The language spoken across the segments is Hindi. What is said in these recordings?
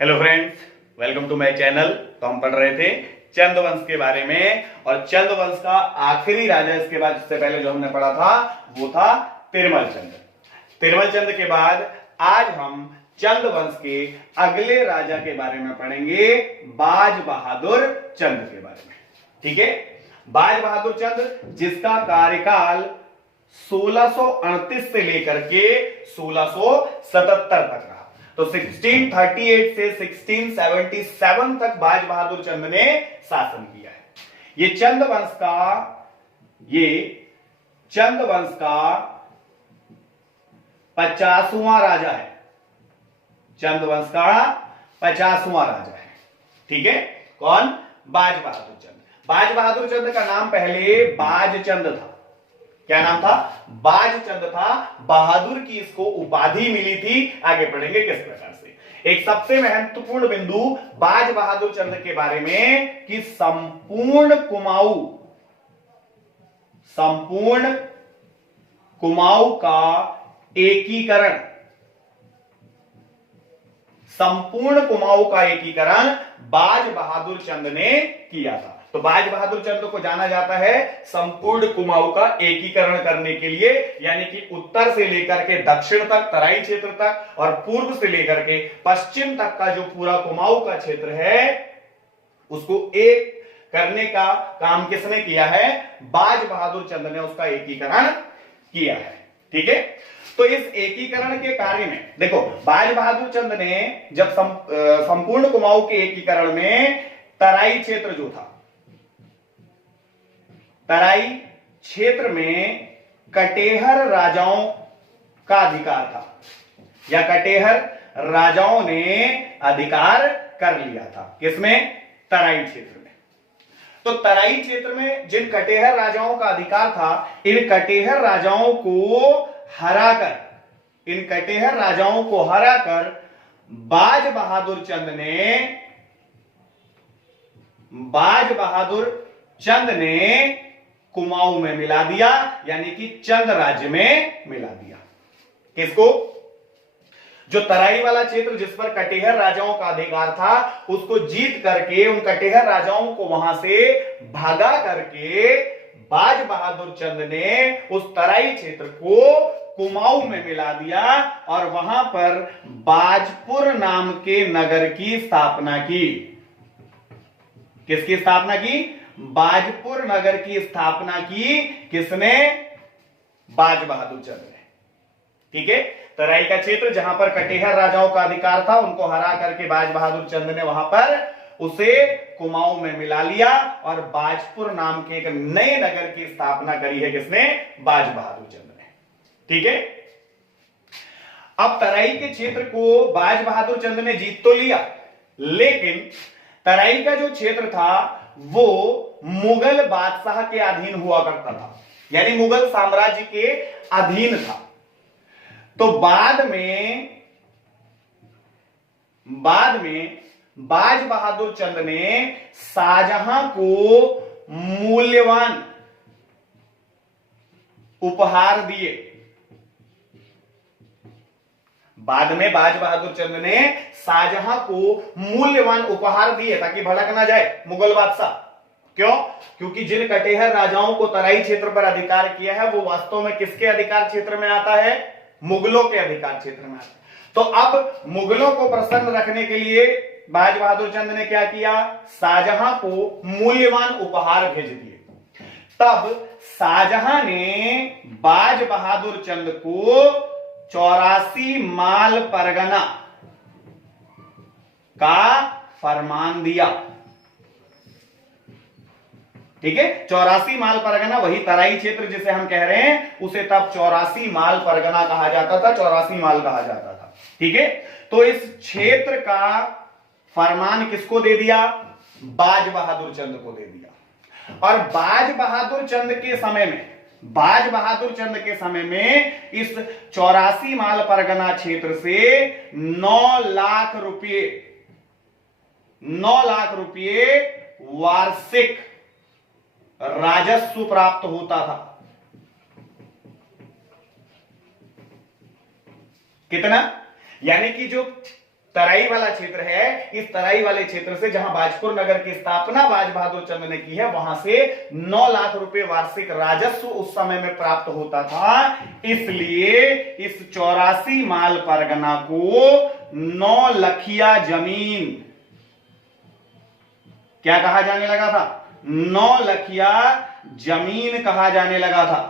Hello friends, welcome to my channel. तो हम पढ़ रहे थे चंद वंश के बारे में, और चंद वंश का आखिरी राजा इसके बाद इससे पहले जो हमने पढ़ा था वो था तिरमल चंद। तिरमल चंद के बाद आज हम चंद वंश के अगले राजा के बारे में पढ़ेंगे, बाज बहादुर चंद के बारे में। ठीक है, बाज बहादुर चंद जिसका कार्यकाल 1638 से लेकर के 1677 तक रहा। तो 1638 से 1677 तक बाज बहादुर चंद ने शासन किया है। ये चंद वंश का 50वां राजा है। चंद वंश का 50वां राजा है। ठीक है, कौन? बाज बहादुर चंद। बाज बहादुर चंद का नाम पहले बाज चंद था। क्या नाम था? बाज चंद था। बहादुर की इसको उपाधि मिली थी। आगे पढ़ेंगे किस प्रकार से। एक सबसे महत्वपूर्ण बिंदु बाज बहादुर चंद के बारे में कि संपूर्ण कुमाऊं का एकीकरण, संपूर्ण कुमाऊं का एकीकरण बाज बहादुर चंद ने किया था। तो बाज बहादुर चंद को जाना जाता है संपूर्ण कुमाऊं का एकीकरण करने के लिए, यानी कि उत्तर से लेकर के दक्षिण तक, तराई क्षेत्र तक, और पूर्व से लेकर के पश्चिम तक का जो पूरा कुमाऊं का क्षेत्र है उसको एक करने का काम किसने किया है? बाज बहादुर चंद ने उसका एकीकरण किया है। ठीक है, तो इस एकीकरण के कार्य में देखो, बाज बहादुर चंद ने जब संपूर्ण कुमाऊं के एकीकरण में तराई क्षेत्र जो था, तराई क्षेत्र में कटेहर राजाओं का अधिकार था, या कटेहर राजाओं ने अधिकार कर लिया था। किसमें? तराई क्षेत्र में। तो तराई क्षेत्र में जिन कटेहर राजाओं का अधिकार था, इन कटेहर राजाओं को हराकर बाज बहादुर चंद ने कुमाऊं में मिला दिया, यानी कि चंद राज्य में मिला दिया। किसको? जो तराई वाला क्षेत्र जिस पर कटेहर राजाओं का अधिकार था, उसको जीत करके उन कटेहर राजाओं को वहां से भगा करके बाज बहादुर चंद ने उस तराई क्षेत्र को कुमाऊं में मिला दिया, और वहां पर बाजपुर नाम के नगर की स्थापना की। किसकी स्थापना की? बाजपुर नगर की स्थापना की। किसने? बाज बहादुर चंद ने। ठीक है, तराई का क्षेत्र जहां पर कटेहर राजाओं का अधिकार था, उनको हरा करके बाज बहादुर चंद ने वहां पर उसे कुमाऊं में मिला लिया, और बाजपुर नाम के एक नए नगर की स्थापना करी है। किसने? बाज बहादुर चंद ने। ठीक है, अब तराई के क्षेत्र को बाज बहादुर चंद ने जीत तो लिया, लेकिन तराई का जो क्षेत्र था वो मुगल बादशाह के अधीन हुआ करता था, यानी मुगल साम्राज्य के अधीन था। तो बाद में बाज बहादुर चंद ने शाहजहां को मूल्यवान उपहार दिए। बाद में बाज बहादुर चंद ने शाहजहां को मूल्यवान उपहार दिए ताकि भड़क ना जाए मुगल बादशाह। क्यों? क्योंकि जिन कटेहर राजाओं को तराई क्षेत्र पर अधिकार किया है, वो वास्तव में किसके अधिकार क्षेत्र में आता है? मुगलों के अधिकार क्षेत्र में आता है। तो अब मुगलों को प्रसन्न रखने के लिए बाज बहादुर चंद ने क्या किया? शाहजहां को मूल्यवान उपहार भेज दिए। तब शाहजहां ने बाज बहादुर चंद को 84 माल परगना का फरमान दिया। ठीक है, 84 माल परगना, वही तराई क्षेत्र जिसे हम कह रहे हैं, उसे तब 84 माल परगना कहा जाता था, 84 माल कहा जाता था। ठीक है, तो इस क्षेत्र का फरमान किसको दे दिया? बाज बहादुर चंद को दे दिया। और बाज बहादुर चंद के समय में इस 84 माल परगना क्षेत्र से 9 लाख रुपये वार्षिक राजस्व प्राप्त होता था। कितना? यानी कि जो तराई वाला क्षेत्र है, इस तराई वाले क्षेत्र से जहां बाजपुर नगर की स्थापना बाज बहादुर चंद ने की है, वहां से 9 लाख रुपए वार्षिक राजस्व उस समय में प्राप्त होता था। इसलिए इस 84 माल परगना को 9 लखिया जमीन क्या कहा जाने लगा था? 9 लखिया जमीन कहा जाने लगा था।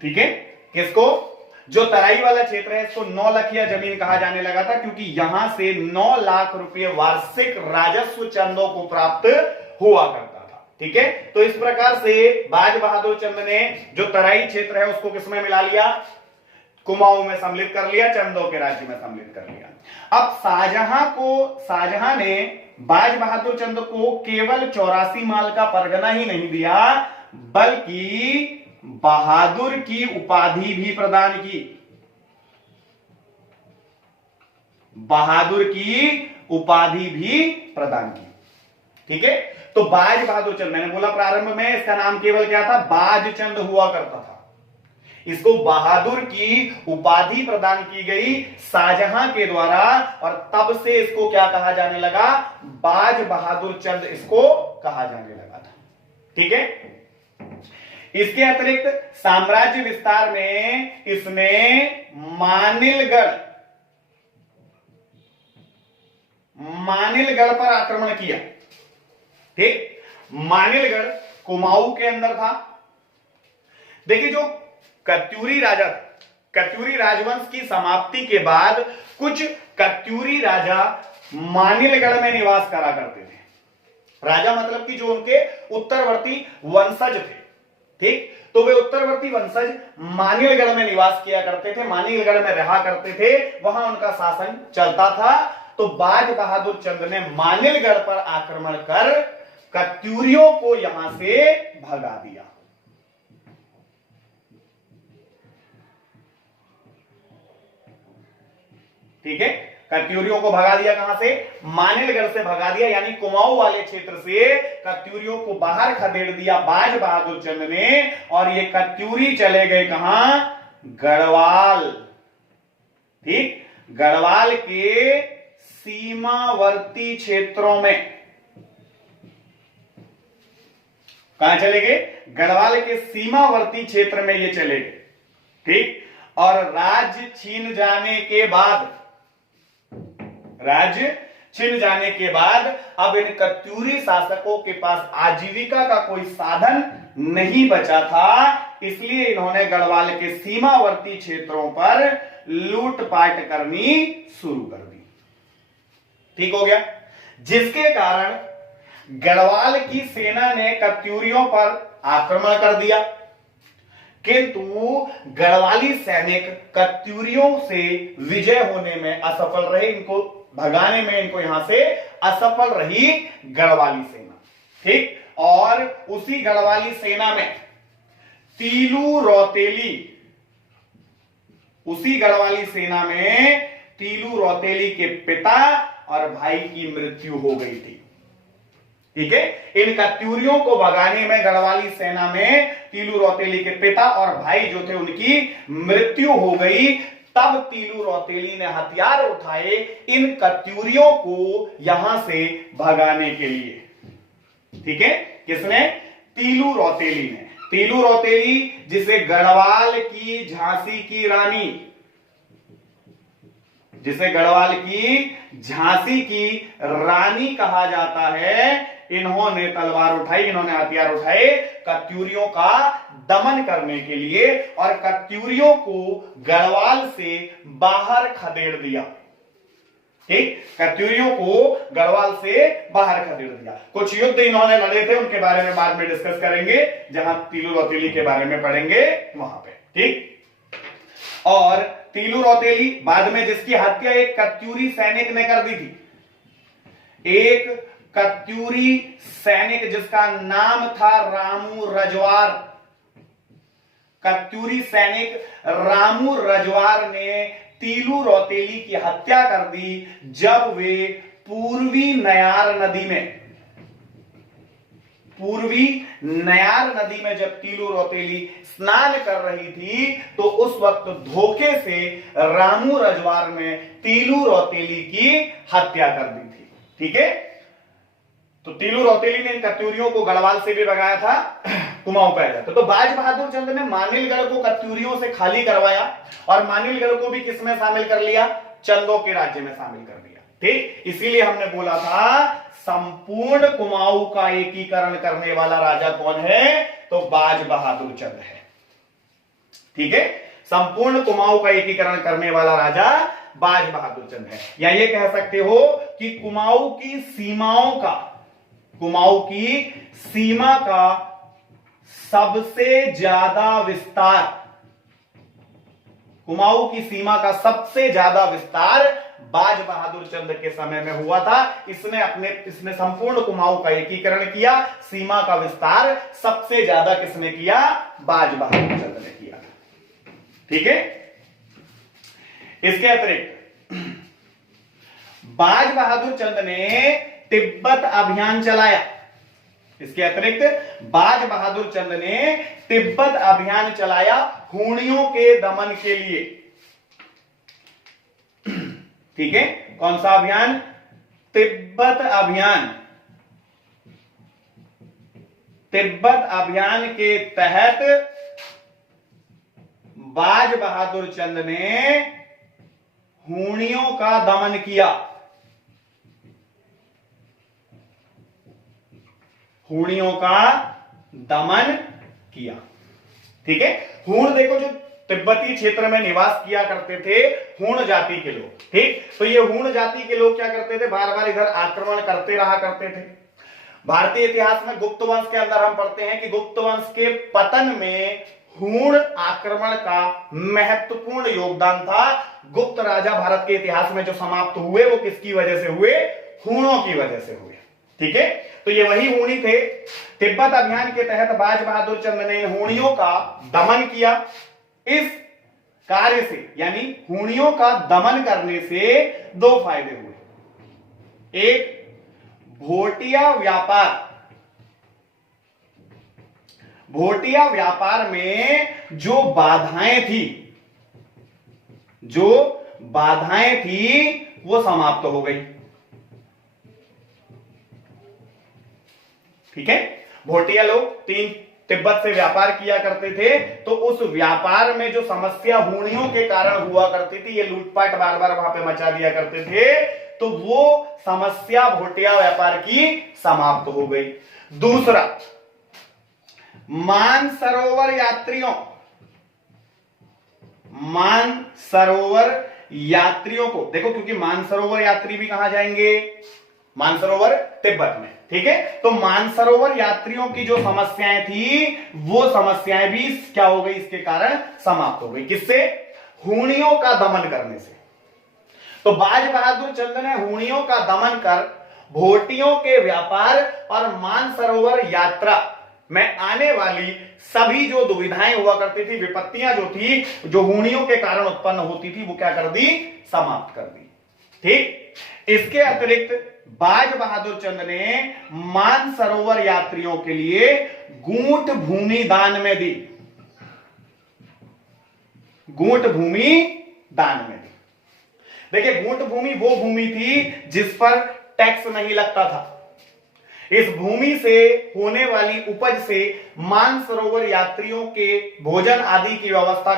ठीक है, किसको? जो तराई वाला क्षेत्र है इसको 9 लखिया जमीन कहा जाने लगा था, क्योंकि यहां से 9 लाख रुपए वार्षिक राजस्व चंदों को प्राप्त हुआ करता था। ठीक है, तो इस प्रकार से बाज बहादुर चंद ने जो तराई क्षेत्र है उसको किसमें मिला लिया? कुमाऊं में सम्मिलित कर लिया, चंदों के राज्य में सम्मिलित कर लिया। अब शाहजहां ने बाज बहादुर चंद को केवल 84 माल का परगना ही नहीं दिया, बल्कि बहादुर की उपाधि भी प्रदान की। बहादुर की उपाधि भी प्रदान की। ठीक है, तो बाज बहादुर चंद, मैंने बोला प्रारंभ में इसका नाम केवल क्या था? बाज चंद हुआ करता था। इसको बहादुर की उपाधि प्रदान की गई शाहजहां के द्वारा, और तब से इसको क्या कहा जाने लगा? बाज बहादुर चंद इसको कहा जाने लगा था। ठीक है, इसके अतिरिक्त साम्राज्य विस्तार में इसने मानिलगढ़ पर आक्रमण किया। ठीक, मानिलगढ़ कुमाऊं के अंदर था। देखिए, जो कत्यूरी राजा, कत्यूरी राजवंश की समाप्ति के बाद कुछ कत्यूरी राजा मानिलगढ़ में निवास करा करते थे। राजा मतलब कि जो उनके उत्तरवर्ती वंशज थे। ठीक, तो वे उत्तरवर्ती वंशज मानिलगढ़ में निवास किया करते थे, मानिलगढ़ में रहा करते थे, वहां उनका शासन चलता था। तो बाज बहादुर चंद ने मानिलगढ़ पर आक्रमण कर कत्यूरियों को यहां से भगा दिया। ठीक है, कत्यूरियों को भगा दिया। कहां से? मानिलगढ़ से भगा दिया, यानी कुमाऊं वाले क्षेत्र से कत्यूरियों को बाहर खदेड़ दिया बाज बहादुर चंद ने। और ये कत्यूरी चले गए कहां? गढ़वाल। ठीक, गढ़वाल के सीमावर्ती क्षेत्रों में। कहां चले गए? गढ़वाल के सीमावर्ती क्षेत्र में ये चले गए। ठीक, और राज्य छीन जाने के बाद अब इन कत्यूरी शासकों के पास आजीविका का कोई साधन नहीं बचा था, इसलिए इन्होंने गढ़वाल के सीमावर्ती क्षेत्रों पर लूटपाट करनी शुरू कर दी। ठीक हो गया, जिसके कारण गढ़वाल की सेना ने कत्यूरियों पर आक्रमण कर दिया, किंतु गढ़वाली सैनिक कत्यूरियों से विजय होने में असफल रहे। इनको भगाने में इनको यहां से असफल रही गढ़वाली सेना। ठीक, और उसी गढ़वाली सेना में तीलू रौतेली के पिता और भाई की मृत्यु हो गई थी। ठीक है, इन कत्यूरियों को भगाने में गढ़वाली सेना में तीलू रौतेली के पिता और भाई जो थे उनकी मृत्यु हो गई। तब तीलू रौतेली ने हथियार उठाए इन कत्यूरियों को यहां से भगाने के लिए। ठीक है, किसने? तीलू रौतेली ने। तीलू रौतेली, जिसे गढ़वाल की झांसी की रानी कहा जाता है, इन्होंने तलवार उठाई, इन्होंने हथियार उठाए कत्यूरियों का दमन करने के लिए, और कत्यूरियों को गढ़वाल से बाहर खदेड़ दिया। ठीक, कत्यूरियों को गढ़वाल से बाहर खदेड़ दिया। कुछ युद्ध इन्होंने लड़े थे, उनके बारे में बाद में डिस्कस करेंगे, जहां तीलू रौतेली के बारे में पढ़ेंगे वहां पे। ठीक, और तीलू रौतेली बाद में जिसकी हत्या एक कत्यूरी सैनिक ने कर दी थी, एक कत्यूरी सैनिक जिसका नाम था रामू रजवार। कत्यूरी सैनिक रामू रजवार ने तीलू रौतेली की हत्या कर दी जब वे पूर्वी नयार नदी में पूर्वी नयार नदी में जब तीलू रौतेली स्नान कर रही थी तो उस वक्त धोखे से रामू रजवार में तीलू रौतेली की हत्या कर दी थी। ठीक है, तो तीलू रौतेली ने इन कत्यूरियों को गढ़वाल से भी भगाया था, कुमाऊं पे आ जाते। तो बाज बहादुर चंद ने मानिलगढ़ को कत्यूरियों से खाली करवाया और मानिलगढ़ को भी किसमें शामिल कर लिया? चंदों के राज्य में शामिल कर दिया। ठीक, इसीलिए हमने बोला था संपूर्ण कुमाऊं का एकीकरण करने वाला राजा कौन है? तो बाज बहादुर चंद है। ठीक है, संपूर्ण कुमाऊं का एकीकरण करने वाला राजा बाज बहादुर चंद है। या ये कह सकते हो कि कुमाऊं की सीमाओं का, कुमाऊं की सीमा का सबसे ज्यादा विस्तार, कुमाऊं की सीमा का सबसे ज्यादा विस्तार बाज बहादुर चंद के समय में हुआ था। इसने संपूर्ण कुमाऊं का एकीकरण किया। सीमा का विस्तार सबसे ज्यादा किसने किया? बाज बहादुर चंद ने किया। ठीक है, इसके अतिरिक्त बाज बहादुर चंद ने तिब्बत अभियान चलाया। इसके अतिरिक्त बाज बहादुर चंद ने तिब्बत अभियान चलाया हूणियों के दमन के लिए। ठीक है, कौन सा अभियान? तिब्बत अभियान। तिब्बत अभियान के तहत बाज बहादुर चंद ने हूणियों का दमन किया। हूणियों का दमन किया। ठीक है, हूण देखो जो तिब्बती क्षेत्र में निवास किया करते थे हूण जाति के लोग। ठीक, तो ये हूण जाति के लोग क्या करते थे? बार बार इधर आक्रमण करते रहा करते थे। भारतीय इतिहास में गुप्त वंश के अंदर हम पढ़ते हैं कि गुप्त वंश के पतन में हूण आक्रमण का महत्वपूर्ण योगदान था। गुप्त राजा भारत के इतिहास में जो समाप्त हुए वो किसकी वजह से हुए? हूणों की वजह से हुए। ठीक है, तो ये वही हूणी थे। तिब्बत अभियान के तहत बाज बहादुर चंद ने इन हूणियों का दमन किया। इस कार्य से यानी हूणियों का दमन करने से दो फायदे हुए। एक, भोटिया व्यापार। भोटिया व्यापार में जो बाधाएं थी वो समाप्त हो गई। ठीक है, भोटिया लोग तिब्बत से व्यापार किया करते थे, तो उस व्यापार में जो समस्या हूणियों के कारण हुआ करती थी, ये लूटपाट बार बार वहां पे मचा दिया करते थे, तो वो समस्या भोटिया व्यापार की समाप्त हो गई। दूसरा, मानसरोवर यात्रियों को देखो, क्योंकि मानसरोवर यात्री भी कहां जाएंगे? मानसरोवर तिब्बत में। ठीक है, तो मानसरोवर यात्रियों की जो समस्याएं थी वो समस्याएं भी क्या हो गई? इसके कारण समाप्त हो गई। किससे? हूणियों का दमन करने से। तो बाज बहादुर चंद ने हूणियों का दमन कर भोटियों के व्यापार और मानसरोवर यात्रा में आने वाली सभी जो दुविधाएं हुआ करती थी, विपत्तियां जो थी, जो हूणियों के कारण उत्पन्न होती थी, वो क्या कर दी? समाप्त कर दी। ठीक, इसके अतिरिक्त बाज बहादुर चंद ने मानसरोवर यात्रियों के लिए गूंठ भूमि दान में दी। गूंठ भूमि दान में दी। देखिए, गूंठ भूमि वो भूमि थी जिस पर टैक्स नहीं लगता था। इस भूमि से होने वाली उपज से मानसरोवर यात्रियों के भोजन आदि की व्यवस्था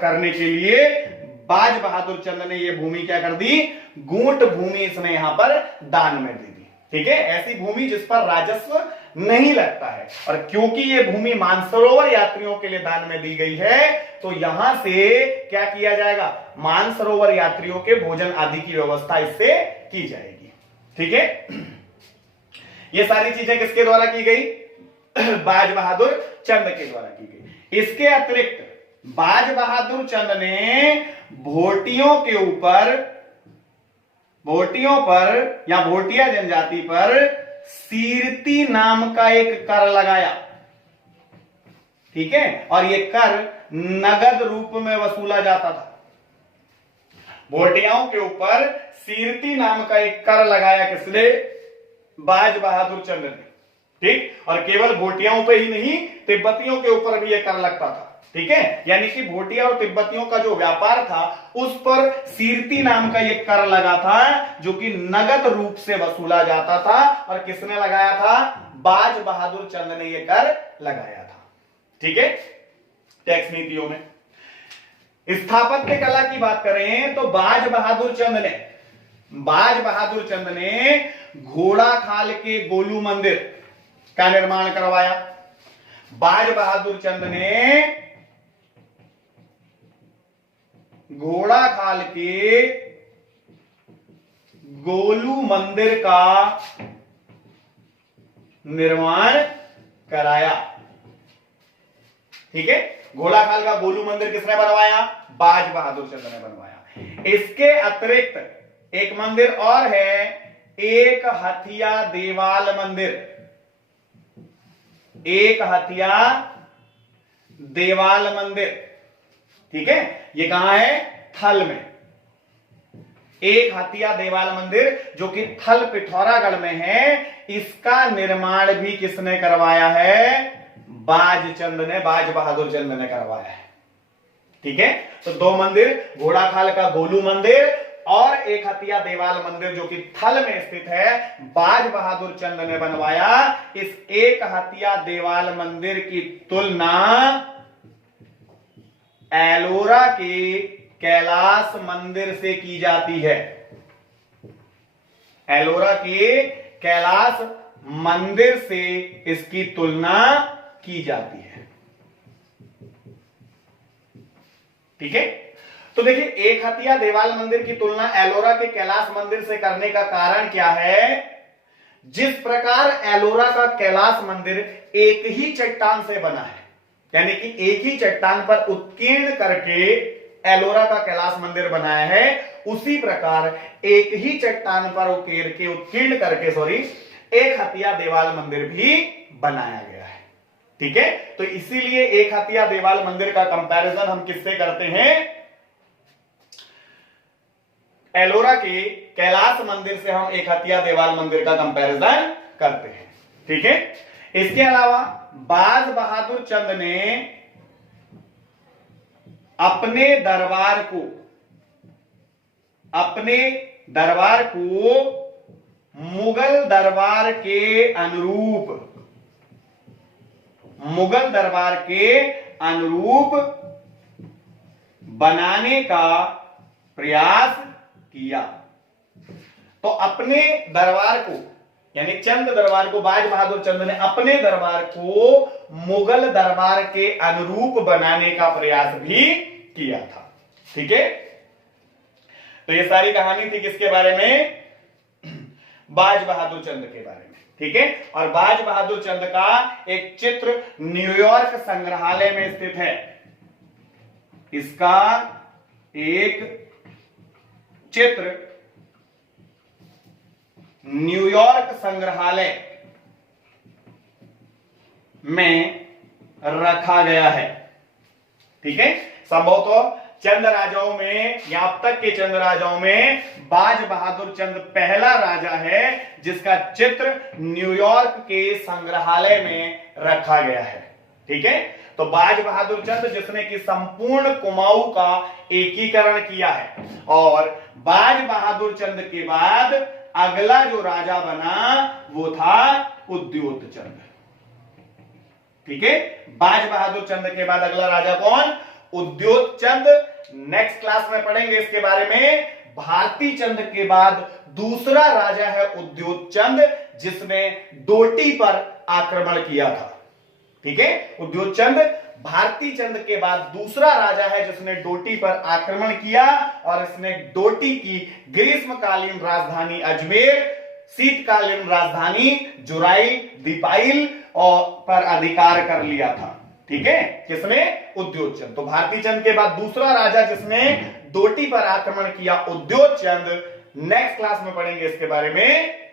करने के लिए बाज बहादुर चंद ने यह भूमि क्या कर दी? गूंठ भूमि इसने यहां पर दान में दे दी। ठीक है, ऐसी भूमि जिस पर राजस्व नहीं लगता है। और क्योंकि यह भूमि मानसरोवर यात्रियों के लिए दान में दी गई है, तो यहां से क्या किया जाएगा? मानसरोवर यात्रियों के भोजन आदि की व्यवस्था इससे की जाएगी। ठीक है, ये सारी चीजें किसके द्वारा की गई? बाज बहादुर चंद के द्वारा की गई। इसके अतिरिक्त बाज बहादुर चंद ने भोटियों पर या भोटिया जनजाति पर सीरती नाम का एक कर लगाया। ठीक है, और यह कर नगद रूप में वसूला जाता था। भोटियाओं के ऊपर सीरती नाम का एक कर लगाया किसने? बाज बहादुर चंद ने। ठीक। और केवल भोटियाओं पे ही नहीं, तिब्बतियों के ऊपर भी यह कर लगता था, ठीक है। यानी कि भोटिया और तिब्बतियों का जो व्यापार था उस पर सीरती नाम का यह कर लगा था, जो कि नगद रूप से वसूला जाता था। और किसने लगाया था? बाज बहादुर चंद ने यह कर लगाया था, ठीक है। टैक्स नीतियों में स्थापत्य कला की बात करें तो बाज बहादुर चंद ने घोड़ा खाल के गोलू मंदिर का निर्माण करवाया। बाज बहादुर चंद ने घोड़ा खाल के गोलू मंदिर का निर्माण कराया, ठीक है। घोड़ा खाल का गोलू मंदिर किसने बनवाया? बाज बहादुर चंद ने बनवाया। इसके अतिरिक्त एक मंदिर और है, एक हथिया देवाल मंदिर। एक हथिया देवाल मंदिर, ठीक है। ये कहां है? थल में। एक हथिया देवाल मंदिर जो कि थल पिथौरागढ़ में है, इसका निर्माण भी किसने करवाया है? बाज बहादुर चंद ने करवाया है, ठीक है। तो दो मंदिर, घोड़ा खाल का गोलू मंदिर और एक हथिया देवाल मंदिर जो कि थल में स्थित है, बाज बहादुर चंद ने बनवाया। इस एक हथिया देवाल मंदिर की तुलना एलोरा के कैलाश मंदिर से की जाती है। एलोरा के कैलाश मंदिर से इसकी तुलना की जाती है, ठीक है। तो देखिए, एक हथिया देवाल मंदिर की तुलना एलोरा के कैलाश मंदिर से करने का कारण क्या है? जिस प्रकार एलोरा का कैलाश मंदिर एक ही चट्टान से बना है, यानी कि एक ही चट्टान पर उत्कीर्ण करके एलोरा का कैलाश मंदिर बनाया है, उसी प्रकार एक ही चट्टान पर उत्कीर्ण करके एक हथिया देवाल मंदिर भी बनाया गया है, ठीक है। तो इसीलिए एक हथिया देवाल मंदिर का कंपैरिजन हम किससे करते हैं? एलोरा के कैलाश मंदिर से हम एक हथिया देवाल मंदिर का कंपैरिजन करते हैं, ठीक है। इसके अलावा बाज बहादुर चंद ने अपने दरबार को मुगल दरबार के अनुरूप बनाने का प्रयास किया। तो अपने दरबार को, यानी चंद दरबार को, बाज बहादुर चंद ने अपने दरबार को मुगल दरबार के अनुरूप बनाने का प्रयास भी किया था, ठीक है। तो ये सारी कहानी थी किसके बारे में? बाज बहादुर चंद के बारे में, ठीक है। और बाज बहादुर चंद का एक चित्र न्यूयॉर्क संग्रहालय में स्थित है। इसका एक चित्र न्यूयॉर्क संग्रहालय में रखा गया है, ठीक है। संभवतः चंद राजाओं में या अब तक के चंद राजाओं में बाज बहादुर चंद पहला राजा है जिसका चित्र न्यूयॉर्क के संग्रहालय में रखा गया है, ठीक है। तो बाज बहादुर चंद जिसने कि संपूर्ण कुमाऊं का एकीकरण किया है, और बाज बहादुर चंद के बाद अगला जो राजा बना वो था उद्योत चंद, ठीक है। बाज बहादुर चंद के बाद अगला राजा कौन? उद्योत चंद। नेक्स्ट क्लास में पढ़ेंगे इसके बारे में। भारती चंद के बाद दूसरा राजा है उद्योत चंद, जिसने डोटी पर आक्रमण किया था, ठीक है। उद्योत चंद भारती चंद के बाद दूसरा राजा है जिसने डोटी पर आक्रमण किया, और इसने डोटी की ग्रीष्मकालीन राजधानी अजमेर, शीतकालीन राजधानी जुराई दीपाइल और पर अधिकार कर लिया था, ठीक है। किसने? उद्योत चंद। तो भारती चंद के बाद दूसरा राजा जिसने डोटी पर आक्रमण किया, उद्योत चंद। नेक्स्ट क्लास में पढ़ेंगे इसके बारे में।